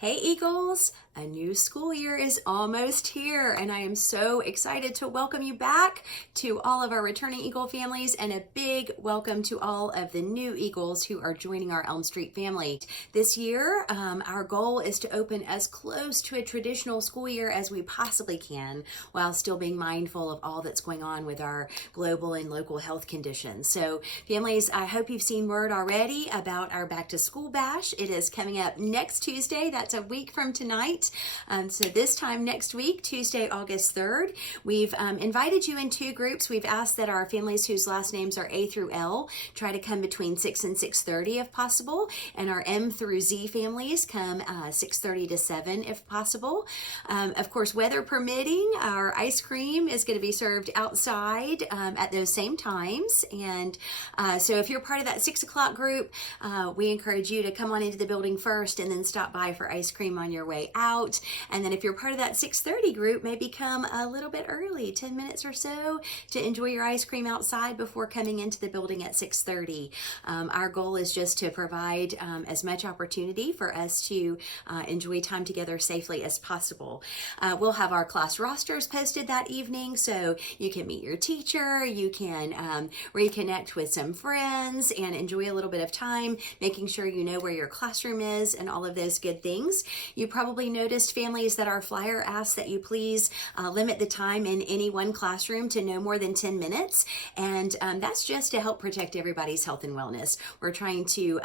Hey Eagles, a new school year is almost here and I am so excited to welcome you back to all of our returning Eagle families and a big welcome to all of the new Eagles who are joining our Elm Street family. This year, our goal is to open as close to a traditional school year as we possibly can while still being mindful of all that's going on with our global and local health conditions. So families, I hope you've seen word already about our back to school bash. It is coming up next Tuesday. That's a week from tonight. So this time next week, Tuesday, August 3rd, we've invited you in two groups. We've asked that our families whose last names are A through L try to come between 6 and 6:30 if possible, and our M through Z families come 6:30 to 7 if possible. Of course, weather permitting, our ice cream is going to be served outside at those same times. And so if you're part of that 6 o'clock group, we encourage you to come on into the building first and then stop by for ice cream on your way out. And then if you're part of that 6:30 group, maybe come a little bit early, 10 minutes or so, to enjoy your ice cream outside before coming into the building at 6:30. Our goal is just to provide as much opportunity for us to enjoy time together safely as possible. We'll have our class rosters posted that evening so you can meet your teacher, you can reconnect with some friends and enjoy a little bit of time, making sure you know where your classroom is and all of those good things. You probably noticed, families, that our flyer asks that you please limit the time in any one classroom to no more than 10 minutes. And that's just to help protect everybody's health and wellness. We're trying to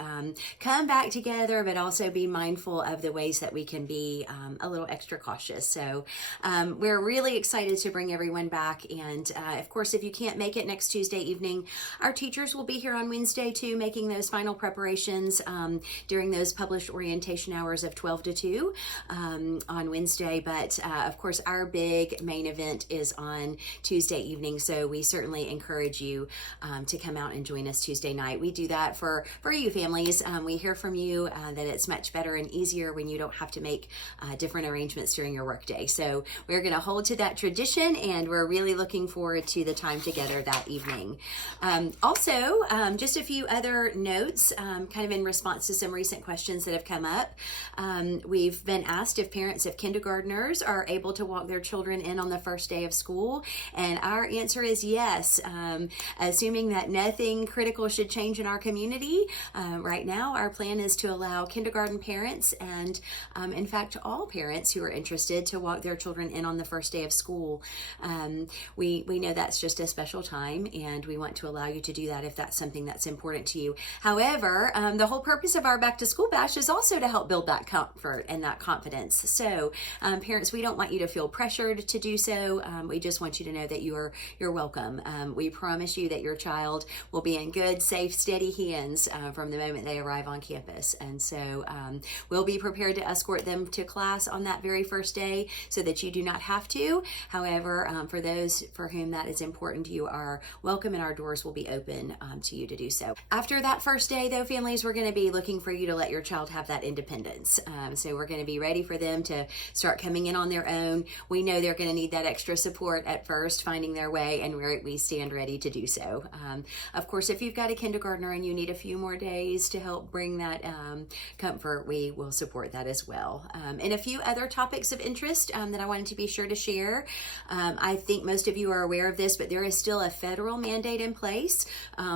come back together, but also be mindful of the ways that we can be a little extra cautious. So we're really excited to bring everyone back. And of course, if you can't make it next Tuesday evening, our teachers will be here on Wednesday too, making those final preparations during those published orientation hours of 12 to 2 on Wednesday. But of course, our big main event is on Tuesday evening. So we certainly encourage you to come out and join us Tuesday night. We do that for you families. We hear from you that it's much better and easier when you don't have to make different arrangements during your workday. So we're going to hold to that tradition, and we're really looking forward to the time together that evening. Also, just a few other notes, kind of in response to some recent questions that have come up. We've been asked if parents of kindergartners are able to walk their children in on the first day of school, and our answer is yes. Assuming that nothing critical should change in our community, right now our plan is to allow kindergarten parents and in fact all parents who are interested to walk their children in on the first day of school. We know that's just a special time, and we want to allow you to do that if that's something that's important to you. However, the whole purpose of our back to school bash is also to help build that comfort and that confidence. So parents, we don't want you to feel pressured to do so. We just want you to know that you're welcome. We promise you that your child will be in good, safe, steady hands from the moment they arrive on campus. And so we'll be prepared to escort them to class on that very first day so that you do not have to. However, for those for whom that is important, you are welcome, and our doors will be open to you to do so. After that first day, though, families, we're going to be looking for you to let your child have that independence. So we're going to be ready for them to start coming in on their own. We know they're going to need that extra support at first, finding their way, and we stand ready to do so. Of course, if you've got a kindergartner and you need a few more days to help bring that comfort, we will support that as well. And a few other topics of interest that I wanted to be sure to share. I think most of you are aware of this, but there is still a federal mandate in place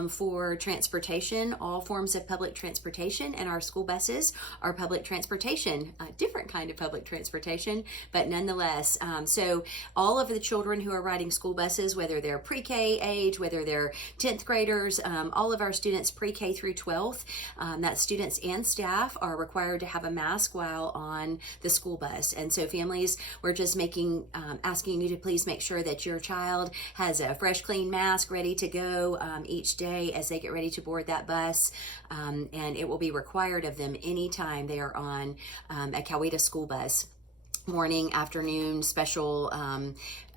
for transportation. All forms of public transportation, and our school buses are public transportation, a different kind of public transportation, but nonetheless. So all of the children who are riding school buses, whether they're pre-K age, whether they're 10th graders, all of our students pre-K through 12th, that students and staff are required to have a mask while on the school bus. And so families, we're just asking you to please make sure that your child has a fresh, clean mask ready to go each day as they get ready to board that bus. And it will be required of them anytime they are on a Coweta school bus. morning, afternoon, special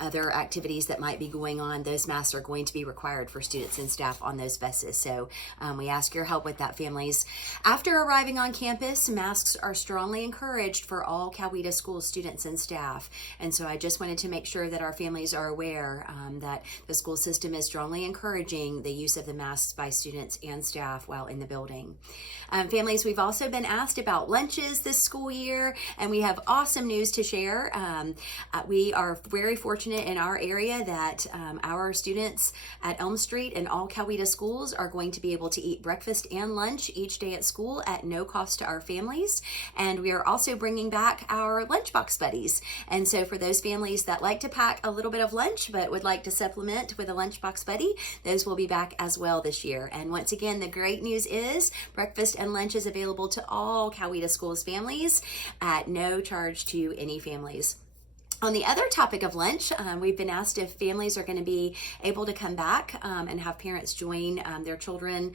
other activities that might be going on, those masks are going to be required for students and staff on those buses. So we ask your help with that, families. After arriving on campus, masks are strongly encouraged for all Coweta School students and staff. And so I just wanted to make sure that our families are aware that the school system is strongly encouraging the use of the masks by students and staff while in the building. Families, we've also been asked about lunches this school year, and we have awesome news to share. We are very fortunate in our area that our students at Elm Street and all Coweta schools are going to be able to eat breakfast and lunch each day at school at no cost to our families. And we are also bringing back our lunchbox buddies. And so for those families that like to pack a little bit of lunch but would like to supplement with a lunchbox buddy, those will be back as well this year. And once again, the great news is breakfast and lunch is available to all Coweta schools families at no charge to any families. On the other topic of lunch, we've been asked if families are going to be able to come back and have parents join their children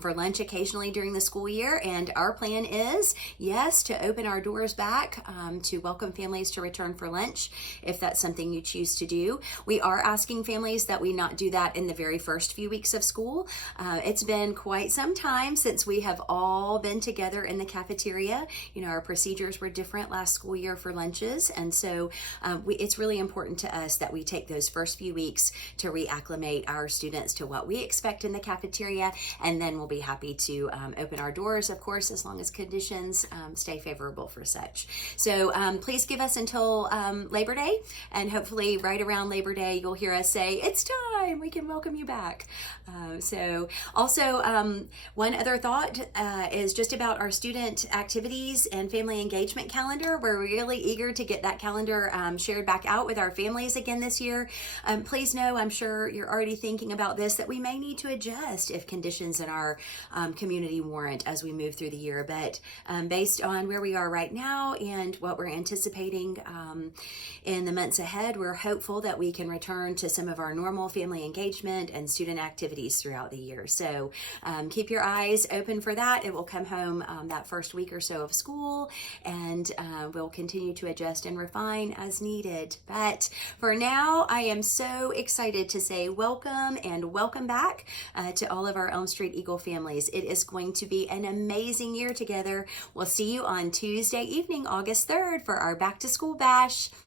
for lunch occasionally during the school year. And our plan is, yes, to open our doors back to welcome families to return for lunch, if that's something you choose to do. We are asking families that we not do that in the very first few weeks of school. It's been quite some time since we have all been together in the cafeteria. You know, our procedures were different last school year for lunches. And so it's really important to us that we take those first few weeks to reacclimate our students to what we expect in the cafeteria, and then we'll be happy to open our doors, of course, as long as conditions stay favorable for such. So please give us until Labor Day, and hopefully right around Labor Day you'll hear us say, it's time, we can welcome you back. So also one other thought is just about our student activities and family engagement calendar. We're really eager to get that calendar shared back out with our families again this year. Please know, I'm sure you're already thinking about this, that we may need to adjust if conditions in our community warrant as we move through the year. But based on where we are right now and what we're anticipating in the months ahead, we're hopeful that we can return to some of our normal family engagement and student activities throughout the year. So keep your eyes open for that. It will come home that first week or so of school, and we'll continue to adjust and refine as needed. But for now, I am so excited to say welcome and welcome back to all of our Elm Street Eagle families. It is going to be an amazing year together. We'll see you on Tuesday evening, August 3rd, for our back to school bash.